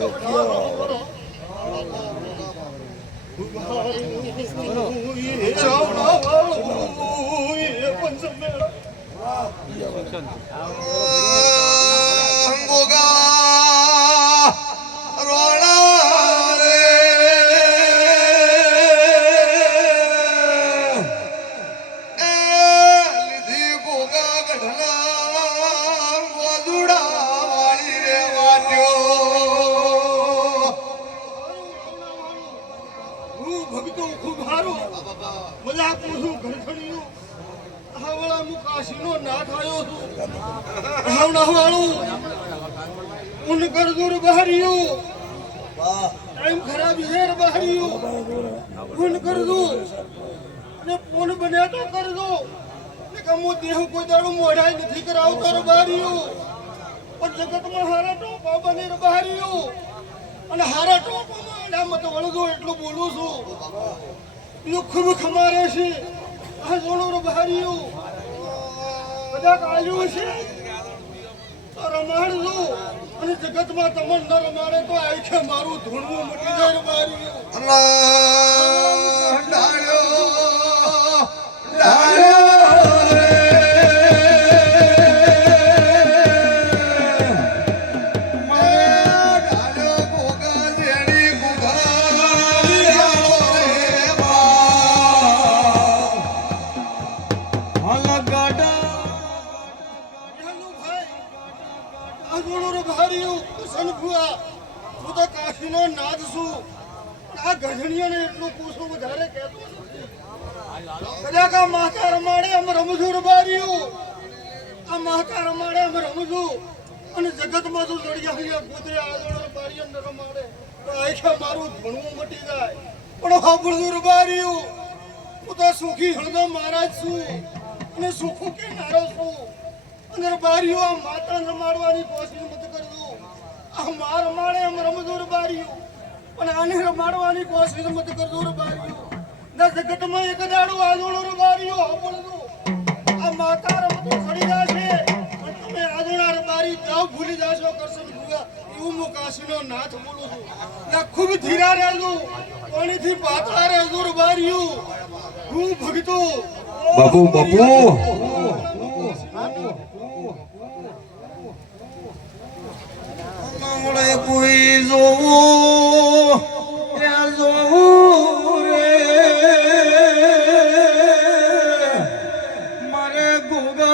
아, 한고가 હું ભગતો ખૂબ હારો. મજા પૂછું ઘરખડીયું હાવળા મુ કાશીનો નાથ આવ્યો છું. હાવડા વાળું ઉન કરદુર બહાર્યું. ટાઈમ ખરાબ હેર બહાર્યું. ઉન કરદુ ને પોન બન્યા તો કરદો ને કમુ દેહ કોઈ દાડો મોઢાય નથી કરાવતો રે બહારિયું પણ જગતમાં હારા ટોપા બને રે બહારિયું. અને હારા ટોપામાં તો વળગો એટલું બોલું છું. બીજું ખૂબ ખમારે છે. આ જોડો બહાર્યું બધા કાલ્યું છે. તો રમાડજો અને જગતમાં તમને ન રમાડે તો આખે મારું ધૂણવું મટી જાય રે જોડો રે ભુઆ હું તો કાશીનો નાદ છું. આ ગઢણીઓને એટલું પૂછું વધારે કહેતો કદાચ આ માતા રમાડે અમે રમજું રબાર્યું. આ માતા રમાડે અમે રમજું અને જગતમાં તો જડિયા ગોદરે આદળો રબારી અંદર રમાડે. તો આખા મારું ભણવું મટી જાય. પણ હાબળું રબાર્યું. હું તો સુખી હળદો મહારાજ છું. અને સુખું કે નારો છું. અંદર બારીઓ આ માતા રમાડવાની કોશિશ મત કરજો આ માર માણે એમ રમજો રબારીઓ પણ આને રમાડવાની કોશિશ મત કરજો રબારીઓ દસ જગતમાં એક દાડો આજોળો રબારીઓ હાંભળજો આ માતા રમતું ખડી જશે, પણ તમે આજોળા રમારી જાવ ભૂલી જાશો કરશન ભૂગા એવું હું કાશીનો નાથ બોલું છું. ના, ખૂબ ધીરા રહેજો કોણીથી પાતળા રહેજો બાર્યું હું ભગતો બાપુ બાપુ. કોઈ જોવું ત્યાં જોવું રે. મારે ગોગાવાળી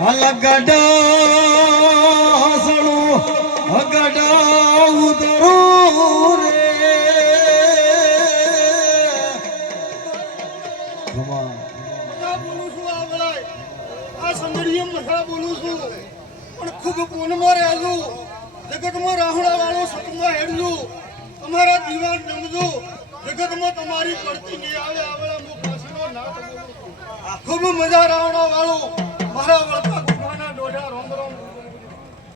હાલ ગડા હસણું ગડા ઉતરું રે. મજા બોલું છું આ વળાય. આ સંગડીએ મજા બોલું છું. પણ ખૂબ પૂનમાં રહેલું જગતમાં રાહુડા વાળો સતમાં હેડલું તમારા દીવાન જમજો જગતમાં તમારી પડતી નહીં આવે. આવડા હું બોલું છું. ખૂબ મજા રાવણા વાળો મારા વળ